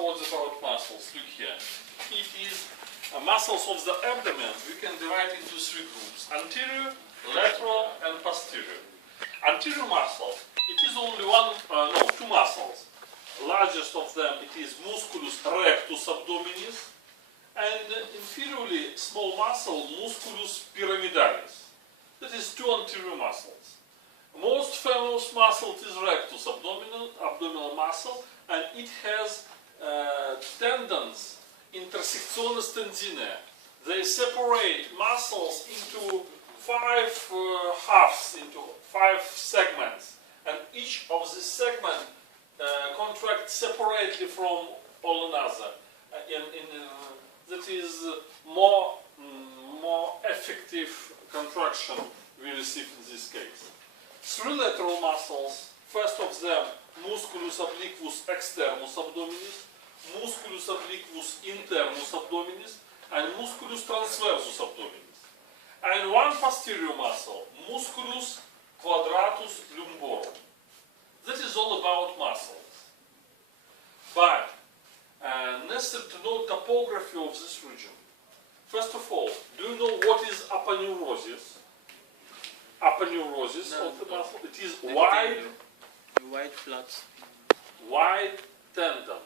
Now what about muscles? Look here. It is muscles of the abdomen. We can divide into three groups: anterior, lateral, and posterior. Anterior muscle. It is only two muscles. Largest of them it is musculus rectus abdominis, and inferiorly small muscle musculus pyramidalis. That is two anterior muscles. Most famous muscle is rectus abdominal muscle, and it has tendons, intersectiones tendinae. They separate muscles into five halves, into five segments, and each of these segments contracts separately from all another. That is more effective contraction we receive in this case. Three lateral muscles. First of them, musculus obliquus externus abdominis, musculus obliquus internus abdominis, and musculus transversus abdominis. And one posterior muscle, musculus quadratus lumborum. That is all about muscles. But necessary to know topography of this region. First of all, do you know what is aponeurosis? Aponeurosis of the muscle. It is wide flats. Wide tendon.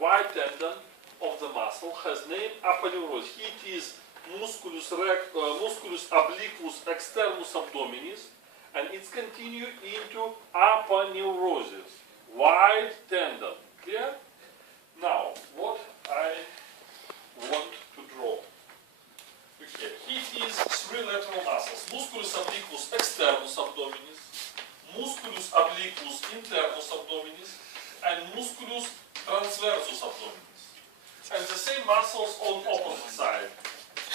Wide tendon of the muscle has name aponeurosis. It is musculus obliquus externus abdominis, and it's continue into aponeurosis. Wide tendon. Clear? Now, what I want to draw. Okay. It is three lateral muscles. Musculus obliquus externus abdominis, musculus obliquus internus abdominis, and musculus transversus abdominis. And the same muscles on opposite side.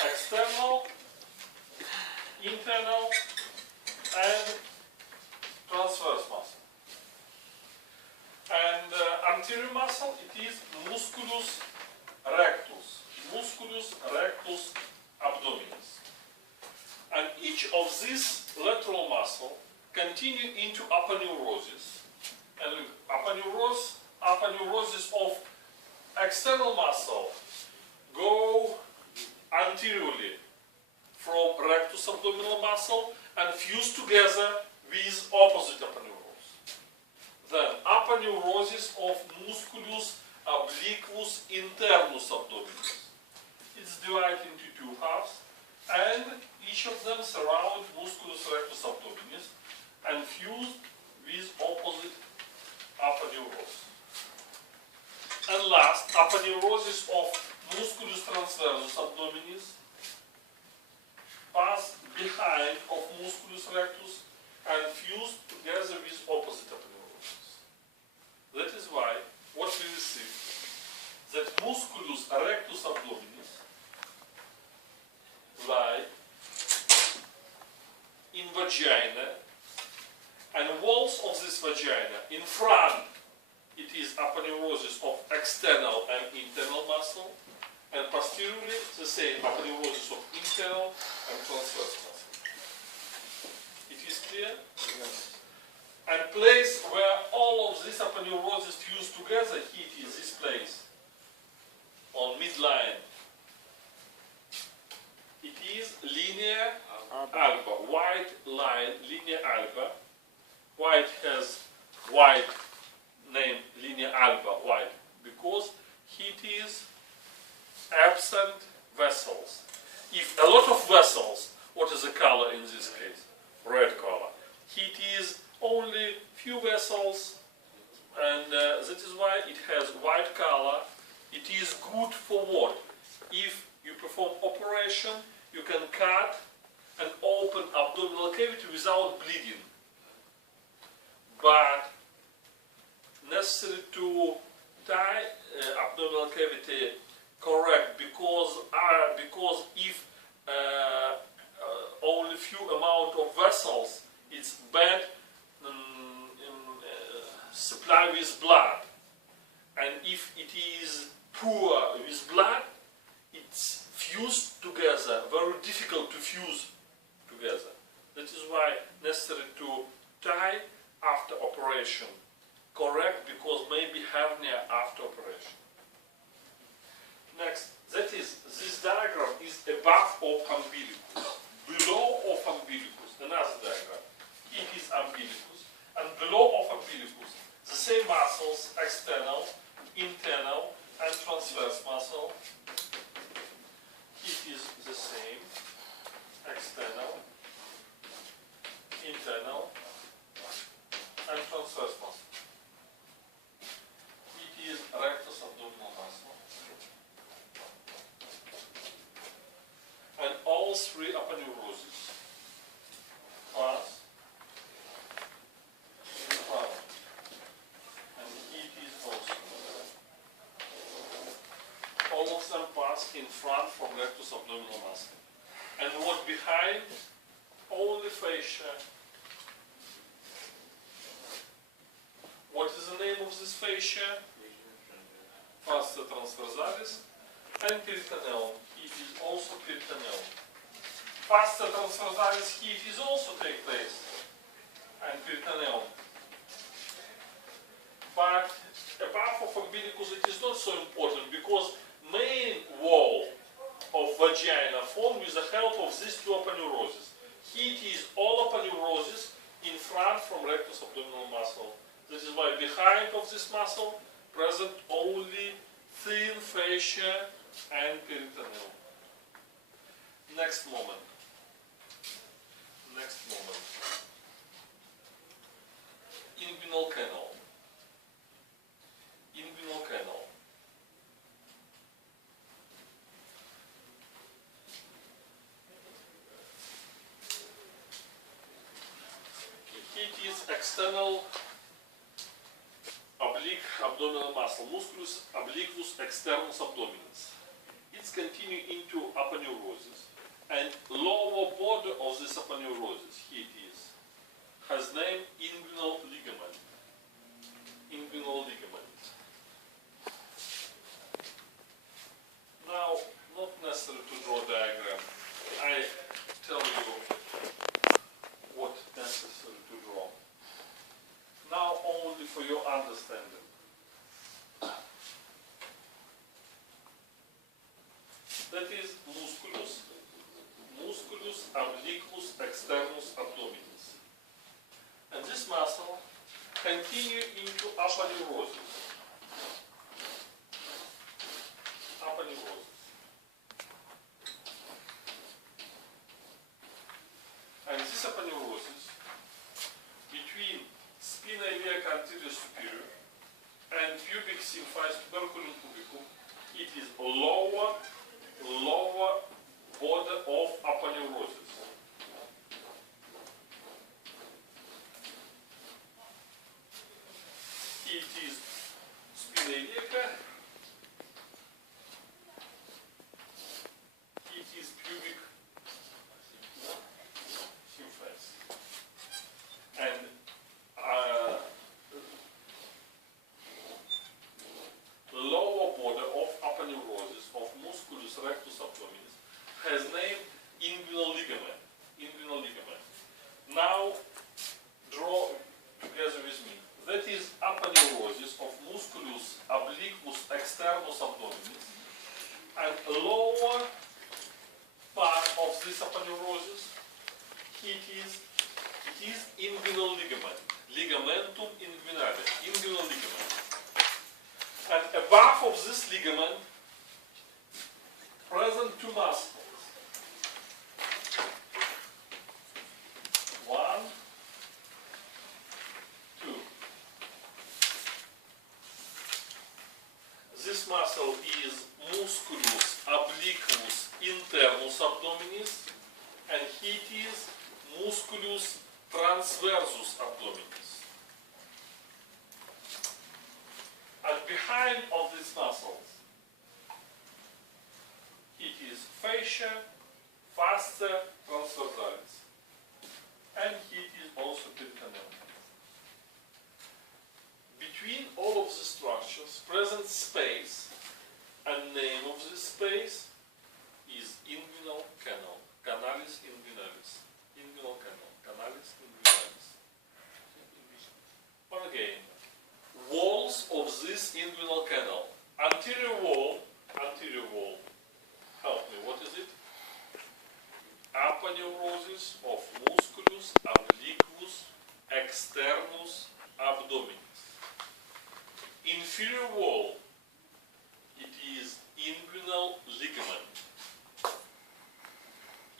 External, internal, and transverse muscle. And anterior muscle, it is musculus rectus. Musculus rectus abdominis. And each of these lateral muscle continue into aponeurosis. And look, aponeurosis of external muscle go anteriorly from rectus abdominal muscle and fuse together with opposite aponeurosis. Then aponeurosis of musculus obliquus internus abdominis. It's divided into two halves, and each of them surround musculus rectus abdominis and fused with opposite aponeurosis. And last, aponeurosis of musculus transversus abdominis pass behind of musculus rectus and fused together with opposite aponeurosis. That is why what we receive, that musculus rectus abdominis lie in vagina, and walls of this vagina in front it is aponeurosis of external and internal muscle, and posteriorly the same aponeurosis of internal and transverse muscle. It is clear? Yes. And place where all of this aponeurosis fused together, it is this place on midline. It is linia alba, white line, linia alba. Why it has white name, linia alba, white? Because it is absent vessels. If a lot of vessels, what is the color in this case? Red color. It is only few vessels, and that is why it has white color. It is good for what? If you perform operation, you can cut and open abdominal cavity without bleeding. But necessary to tie abdominal cavity correct, because if only few amount of vessels, it's bad supply with blood, and if it is poor with blood, it's fused together, very difficult to fuse together. That is why necessary to tie after operation correct, because maybe hernia after operation. Next, that is, this diagram is above of umbilicus, below of umbilicus, another diagram. It is umbilicus, and below of umbilicus, the same muscles, external, internal, and transverse muscle. It is the same, external, internal, and transverse muscle. It is rectus abdominal muscle. And all three aponeuroses. Pass in front. And it is also. All of them pass in front from rectus abdominal muscle. And what behind? Only fascia. What is the name of this fascia? Fascia transversalis and peritoneal. It is also peritoneal. Fascia transversalis sheath is also take place and peritoneal. But above of umbilicus it is not so important because main wall of vagina formed with the help of these two aponeuroses. It is all aponeurosis in front from rectus abdominal muscle. This is why behind of this muscle present only thin fascia and peritoneal. Next moment. Next moment. Inguinal canal. Inguinal canal. It is external oblique abdominal muscle, musculus obliquus externus abdominis. It's continue into aponeurosis, and lower border of this aponeurosis, here it is, has name inguinal ligament. Inguinal ligament. Now, not necessary to draw diagram. I tell you what necessary to draw. Now only for your understanding. That is musculus, musculus obliquus externus abdominis. And this muscle continue into aponeurosis. Aponeurosis. And this aponeurosis between spina iliaca anterior superior and pubic symphysis tuberculum pubicum, it is lower border of aponeurosis. It is spina iliaca, it is pubic symphysis. And lower border of aponeurosis of musculus rectus abdominis has name inguinal ligament. Inguinal ligament. Now draw together with me. That is aponeurosis of musculus obliquus externus abdominis, and lower part of this aponeurosis it is inguinal ligament. Ligamentum inguinale. Inguinal ligament. And above of this ligament, present two muscles. One, two. This muscle is musculus obliquus internus abdominis, and it is musculus transversus abdominis. And behind of these muscles, it is fascia, fascia transversalis, and it is also peritoneal. Between all of the structures, present space, and name of this space is inguinal canal, canalis inguinalis. Inguinal canal, canalis inguinalis. But again, walls of this inguinal canal, anterior wall inferior wall, it is inguinal ligament.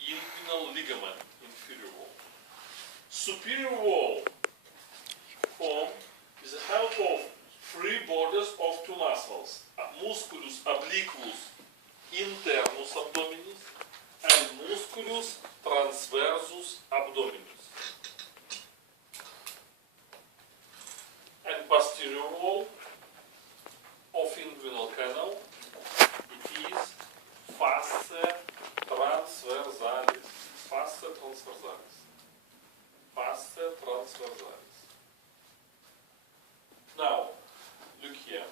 Inguinal ligament, inferior wall. Superior wall formed with the help of three borders of two muscles, musculus obliquus internus abdominis and musculus transversus abdominis. And posterior wall of inguinal canal, it is fossae transversalis. Fossae transversalis. Fossae transversalis. Now, look here.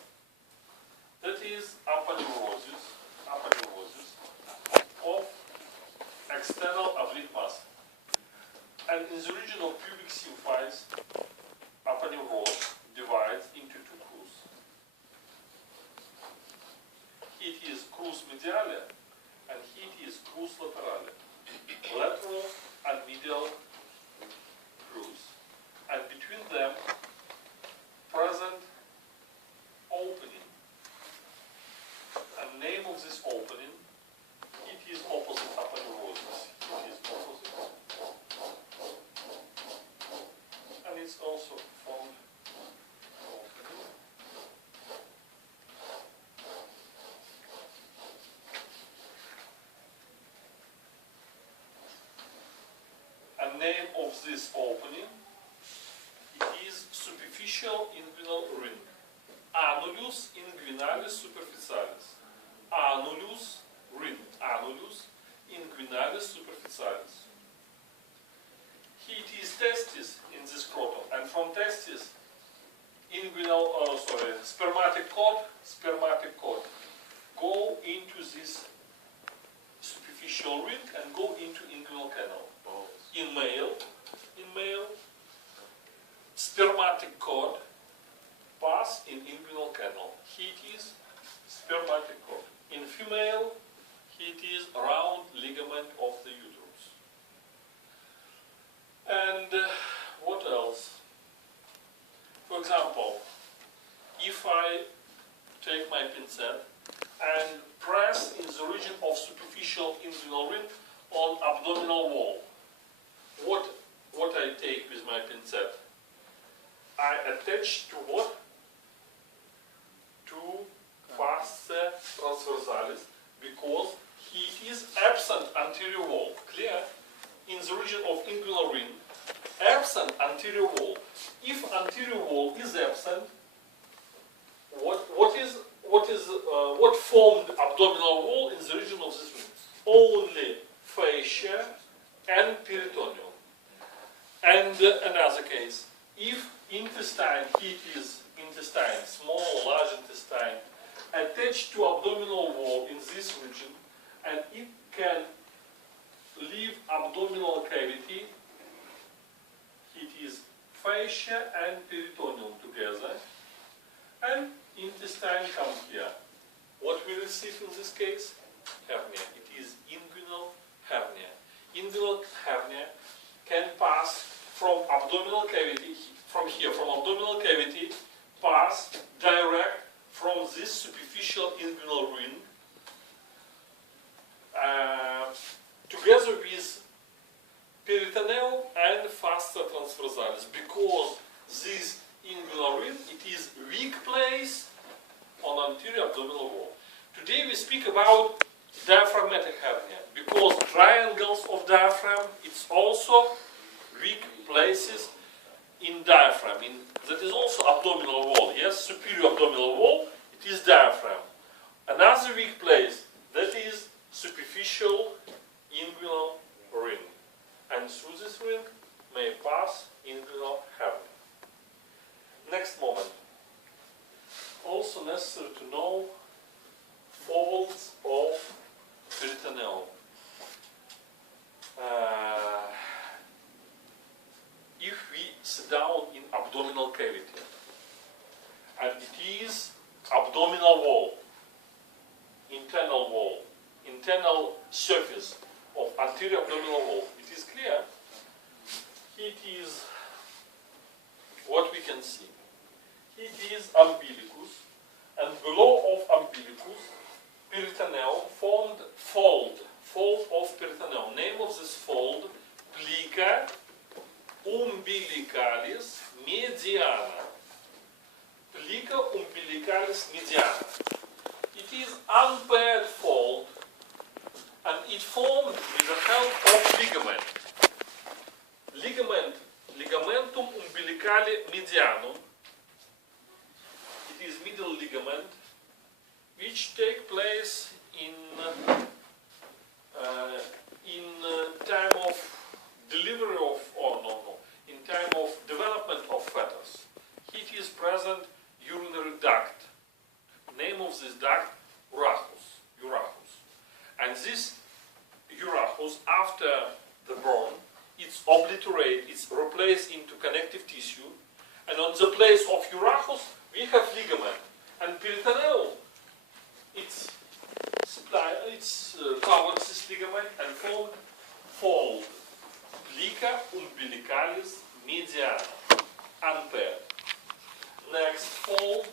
That is aponeurosis of external oblique muscle. And in the region of pubic symphysis, aponeurosis divides into two crus. It is crus mediale and it is crus laterale. Lateral and medial crus. And between them, present opening. And name of this opening, it is opposite aponeurosis. It is opposite. And it's also formed opening. And name of this opening, it is superficial inguinal ring. Annulus inguinalis superficialis. Annulus ring. Annulus inguinalis superficialis. It is testis in the scrotum, and from testis, spermatic cord go into this superficial ring and go into inguinal canal. In male, spermatic cord pass in inguinal canal. It is spermatic cord. In female, it is round ligament of the uterus. And what else? For example, if I take my pincet and press in the region of superficial inguinal ring on abdominal wall, what I take with my pincet? I attach to what? To fossae transversalis, because it is absent anterior wall. Clear? In the region of inguinal ring, absent anterior wall. If anterior wall is absent, what formed abdominal wall in the region of this ring? Only fasia and peritoneal. And another case, if intestine, it is intestine, small, large intestine, attached to abdominal wall in this region, and it can leave abdominal cavity, it is fascia and peritoneal together, and intestine come here. What we receive in this case? Hernia. It is inguinal hernia. Inguinal hernia can pass from abdominal cavity, from abdominal cavity, pass direct from this superficial inguinal ring together with peritoneal and fossa transversalis, because this inguinal ring, it is weak place on anterior abdominal wall. Today we speak about diaphragmatic hernia, because triangles of diaphragm, it's also weak places in diaphragm. That is also abdominal wall, yes, superior abdominal wall, it is diaphragm. Another weak place, that is superficial inguinal ring. And through this ring may pass inguinal hernia. Next moment. Also necessary to know folds of peritoneal. If we sit down in abdominal cavity, and it is abdominal wall, internal surface of anterior abdominal wall, it is clear, it is what we can see. It is umbilicus, below of umbilicus, peritoneal, formed fold of peritoneal. Name of this fold, plica umbicalis mediana. Plica umbicalis mediana. It is unpaired fold, and it formed with the help of ligament. Ligamentum umbilicale medianum. It is middle ligament, which take place in time of delivery of, in time of development of fetus. It is present urinary duct. Name of this duct, urachus. And this urachus, after the born, it's obliterated, it's replaced into connective tissue, and on the place of urachus we have ligament. And peritoneal, it's covered this ligament and formed fold, plica umbilicalis mediana, unpaired. Next fold,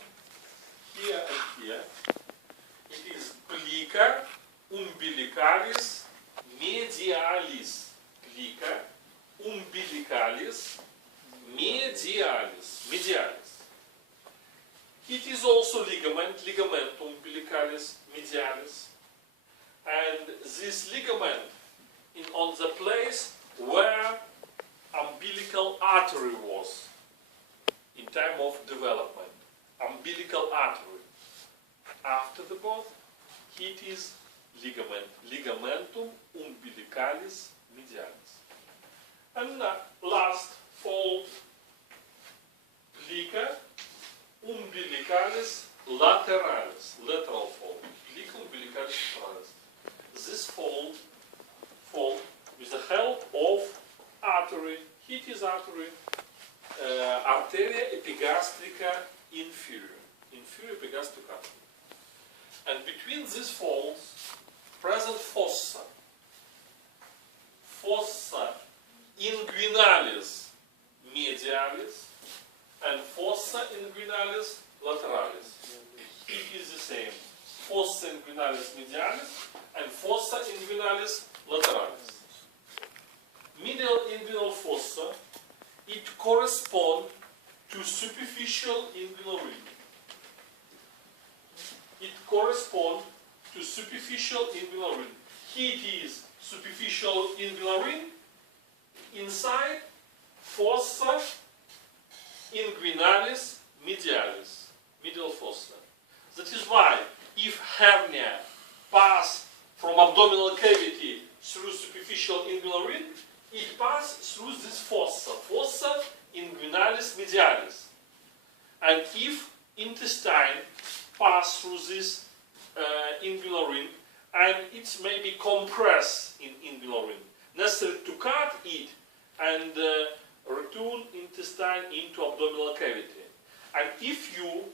here and here, it is plica umbilicalis medialis. Plica umbilicalis medialis. It is also ligamentum umbilicalis medialis. And this ligament on the place where umbilical artery was in time of development. Umbilical artery. After the birth, it is ligamentum umbilicalis medialis. And last fold, plica umbilicalis lateralis, lateral fold. Plica umbilicalis lateralis. This fold with the help of artery, it is artery, arteria epigastrica inferior epigastric artery. And between these folds, present fossa inguinalis medialis and fossa inguinalis lateralis. It is the same. Fossa inguinalis medialis and fossa inguinalis lateralis. Middle inguinal fossa, it corresponds to superficial inguinal ring. It corresponds to superficial inguinal ring. It is superficial inguinal ring inside fossa inguinalis medialis, middle fossa. That is why if hernia pass from abdominal cavity through superficial inguinal ring, it passes through this fossa inguinalis medialis. And if intestine pass through this inguinal ring, and it may be compressed in inguinal ring, necessary to cut it and return intestine into abdominal cavity. And if you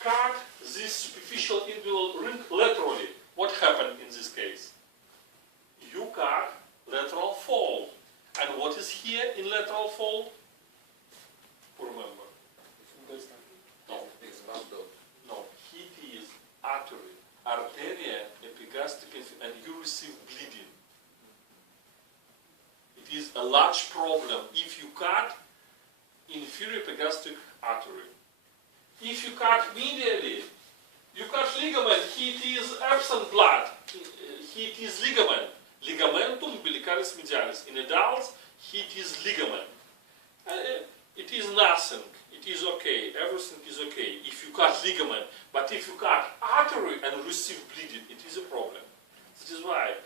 cut this superficial inguinal ring laterally, what happened in this case? You cut lateral fold. And what is here in lateral fold? Remember? No, it is artery, arteria epigastric, and you receive bleeding. It is a large problem if you cut inferior epigastric artery. If you cut medially, you cut ligament, it is absent blood, it is ligament. Ligamentum umbilicalis medialis. In adults, it is ligament. It is nothing. It is okay. Everything is okay if you cut ligament. But if you cut artery and receive bleeding, it is a problem. This is why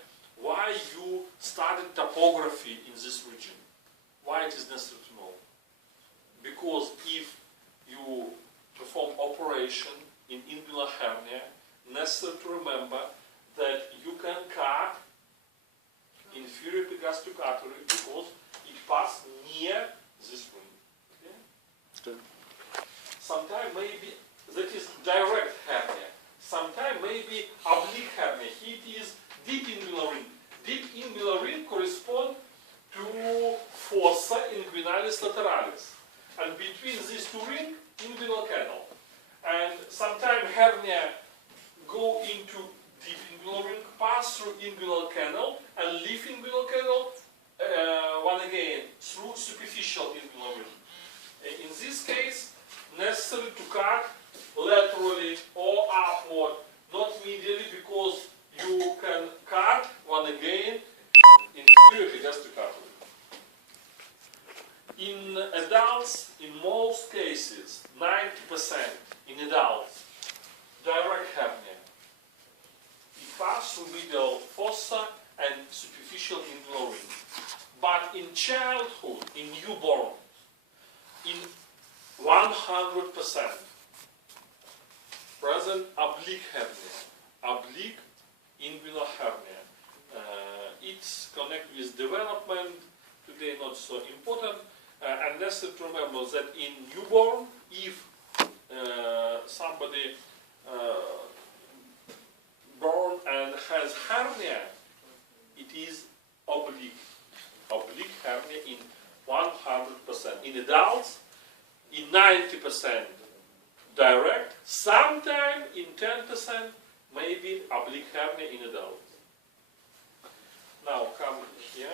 you studied topography in this region. Why it is necessary to know. Because if you perform operation in inguinal hernia, necessary to remember that you can cut inferior epigastric artery because it passes near this ring. Okay? Sometimes maybe that is direct hernia. Sometimes maybe oblique hernia. It is deep inguinal ring. Deep inguinal ring corresponds to fossa inguinalis lateralis. And between these two rings, inguinal canal. And sometimes hernia go into deep inguinal ring, pass through inguinal canal, and leave inguinal canal one again through superficial inguinal ring. In this case, necessary to cut laterally or upward, not medially, because you can cut one again inferior epigastric artery. In adults, in most cases, 90% in adults, direct hernia. It passes through medial fossa and superficial inguinal ring. But in childhood, in newborn, in 100% present oblique hernia, oblique inguinal hernia. It's connected with development, today not so important, and necessary to remember that in newborn, if somebody born and has hernia, it is oblique hernia in 100%. In adults, in 90% direct, sometime in 10% maybe oblique hernia in adults. Now come here.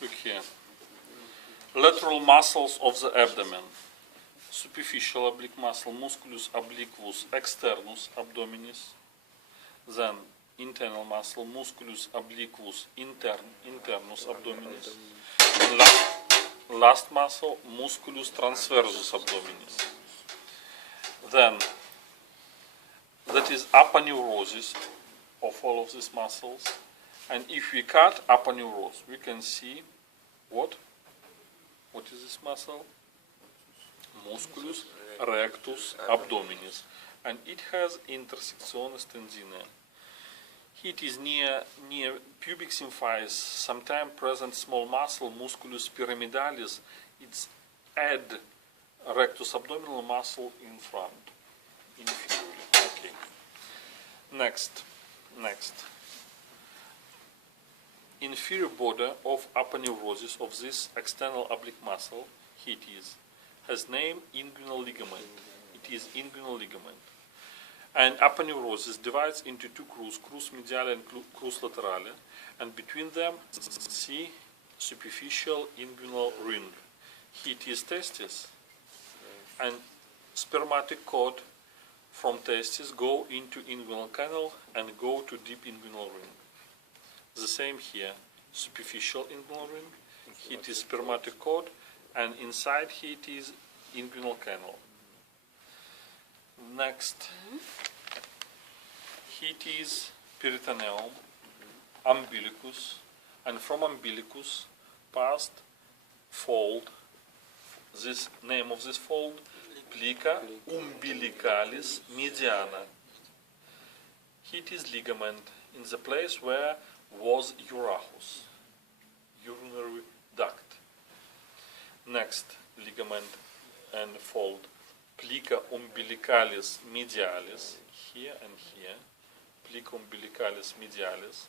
Look here. Lateral muscles of the abdomen. Superficial oblique muscle, musculus obliquus externus abdominis. Then internal muscle, musculus obliquus internus abdominis. And last muscle, musculus transversus abdominis. Then that is aponeurosis of all of these muscles. And if we cut aponeurosis, we can see what? What is this muscle? Musculus rectus abdominis, and it has intersectiones tendinae. It is near pubic symphysis, sometimes present small muscle, musculus pyramidalis. It's add rectus abdominal muscle in front, inferiorly. Okay. Next. Inferior border of aponeurosis of this external oblique muscle, it has name inguinal ligament. It is inguinal ligament. And aponeurosis divides into two crus mediale and crus laterale, and between them see superficial inguinal ring. It is testis, and spermatic cord from testis go into inguinal canal and go to deep inguinal ring. The same here, superficial inguinal ring. It is spermatic cord, and inside it is inguinal canal. Next, it is peritoneum, umbilicus, and from umbilicus past fold. This name of this fold, plica umbicalis mediana. It is ligament in the place where was urachus, urinary duct. Next ligament and fold, plica umbicalis medialis, here and here, plica umbicalis medialis.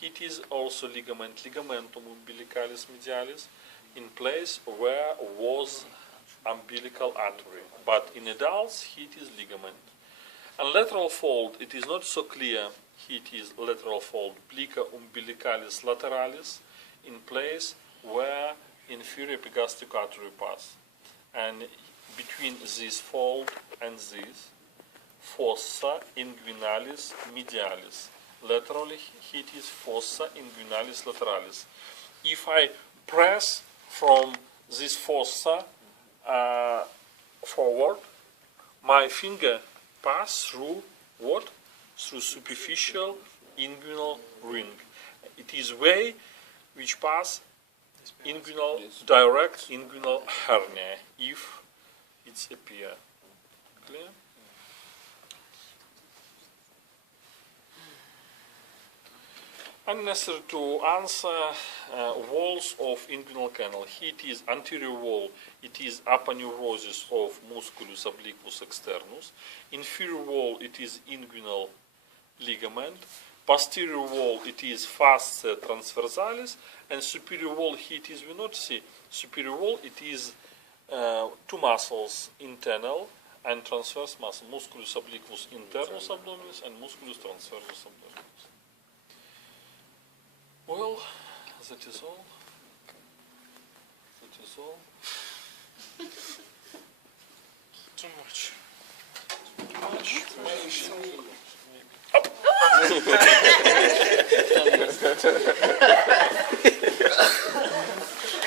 It is also ligamentum umbilicalis medialis, in place where was umbilical artery, but in adults it is ligament. And lateral fold, it is not so clear. It is lateral fold, plica umbilicalis lateralis, in place where inferior epigastric artery pass. And between this fold and this, fossa inguinalis medialis. Laterally, it is fossa inguinalis lateralis. If I press from this fossa forward, my finger pass through what? Through superficial inguinal ring. It is way which pass inguinal, direct inguinal hernia, if it's appear. Clear? Unnecessary to answer. Walls of inguinal canal. Here it is anterior wall. It is aponeurosis of musculus obliquus externus. Inferior wall, it is inguinal ligament. Posterior wall, it is fossae transversalis. And superior wall, here it is, we not see. Superior wall, it is two muscles, internal and transverse muscle. Musculus obliquus internus abdominis and musculus transversus abdominis. Well, that is all. That is all. Too much. Too much.